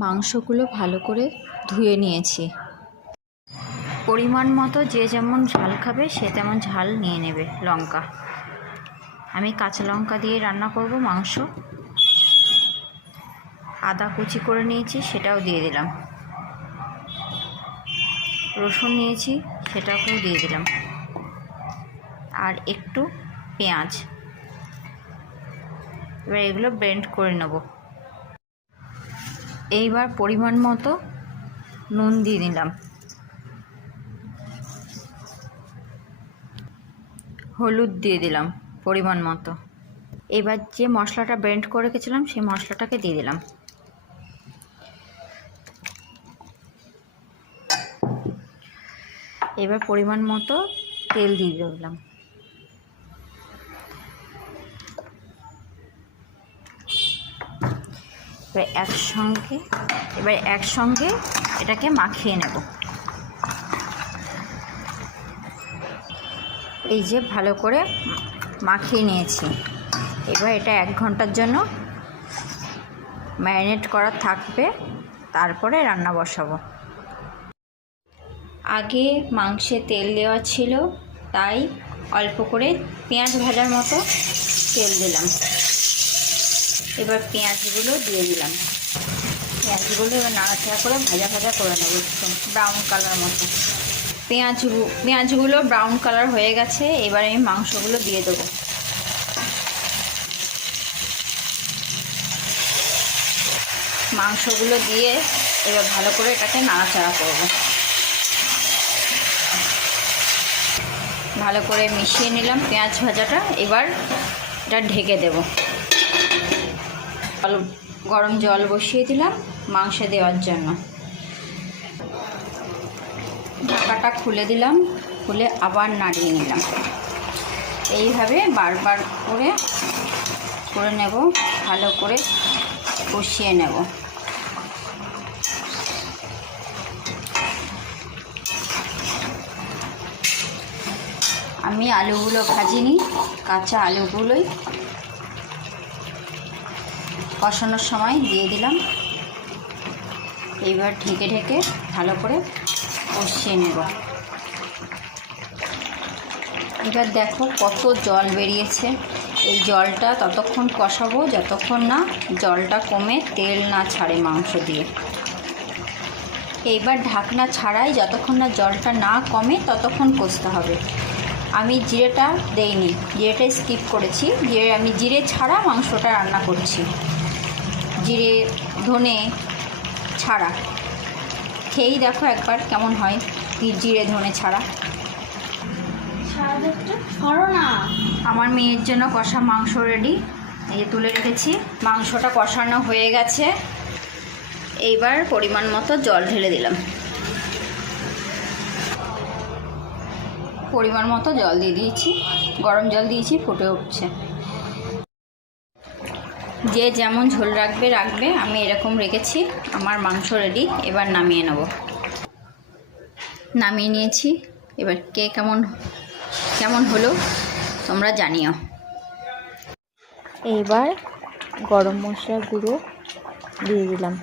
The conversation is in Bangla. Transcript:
মাংসগুলো ভালো করে ধুয়ে নিয়েছি। পরিমাণ মতো যে যেমন ঝাল খাবে সে তেমন ঝাল নিয়ে নেবে। লঙ্কা, আমি কাঁচা লঙ্কা দিয়ে রান্না করব মাংস। আদা কুচি করে নিয়েছি, সেটাও দিয়ে দিলাম। রসুন নিয়েছি, সেটাকেও দিয়ে দিলাম। আর একটু পেঁয়াজ। এবার এগুলো ব্লেন্ড করে নেব। এইবার পরিমাণ মতো নুন দিয়ে দিলাম, হলুদ দিয়ে দিলাম পরিমাণ মতো। এবার যে মশলাটা ব্লেন্ড করে রেখেছিলাম সেই মশলাটাকে দিয়ে দিলাম। এবার পরিমাণ মতো তেল দিয়ে দিলাম। এবার একসঙ্গে এটাকে মাখিয়ে নেব। এই যে ভালো করে মাখিয়ে নিয়েছি। এবার এটা 1 ঘন্টার জন্য ম্যারিনেট করা থাকবে, তারপরে রান্না বসাবো। আগে মাংসে তেল দেওয়া ছিল, তাই অল্প করে পেঁয়াজ ভাজার মতো তেল দিলাম। এবার পেঁয়াজগুলো দিয়ে দিলাম। পেঁয়াজগুলো এবার নাড়াচাড়া করে ভাজা করে নেব, একটু ব্রাউন কালার মতো। পেঁয়াজগুলো ব্রাউন কালার হয়ে গেছে। এবার আমি মাংসগুলো দিয়ে দেবো। মাংসগুলো দিয়ে এবার ভালো করে এটাকে নাড়াচাড়া করব। ভালো করে মিশিয়ে নিলাম পেঁয়াজ ভাজাটা। এবার এটা ঢেকে দেব। গরম জল বসিয়ে দিলাম মাংসে দেওয়ার জন্য। ঢাকাটা খুলে দিলাম, খুলে আবার নাড়িয়ে নিলাম। এইভাবে বারবার করে নেব, ভালো করে কষিয়ে নেব। আমি আলুগুলো ভাজিনি, কাঁচা আলুগুলোই কষানোর সময় দিয়ে দিলাম। এইবার ঢেকে ভালো করে কষিয়ে নেব। এবার দেখো কত জল বেরিয়েছে। এই জলটা ততক্ষণ কষাবো যতক্ষণ না জলটা কমে তেল না ছাড়ে মাংস দিয়ে। এইবার ঢাকনা ছাড়াই যতক্ষণ না জলটা না কমে ততক্ষণ কষতে হবে। আমি জিরেটা দেইনি, জিরেটা স্কিপ করেছি। আমি জিরে ছাড়া মাংসটা রান্না করছি, জিরে ধনে ছাড়া। খেয়েই দেখো একবার কেমন হয় জিরে ধনে ছাড়া। আমার মেয়ের জন্য কষা মাংস রেডি, এই যে তুলে রেখেছি। মাংসটা কষানো হয়ে গেছে। এইবার পরিমাণ মতো জল ঢেলে দিলাম। পরিমাণ মতো জল দিয়ে দিয়েছি, গরম জল দিয়েছি, ফুটে উঠছে। যে যেমন ঝোল রাখবে। আমি এরকম রেখেছি। আমার মাংস রেডি। এবার নামিয়ে নেব। নামিয়ে নিয়েছি। এবার কে কেমন হলো তোমরা জানিও। এইবার গরম মশলার গুঁড়ো দিয়ে দিলাম।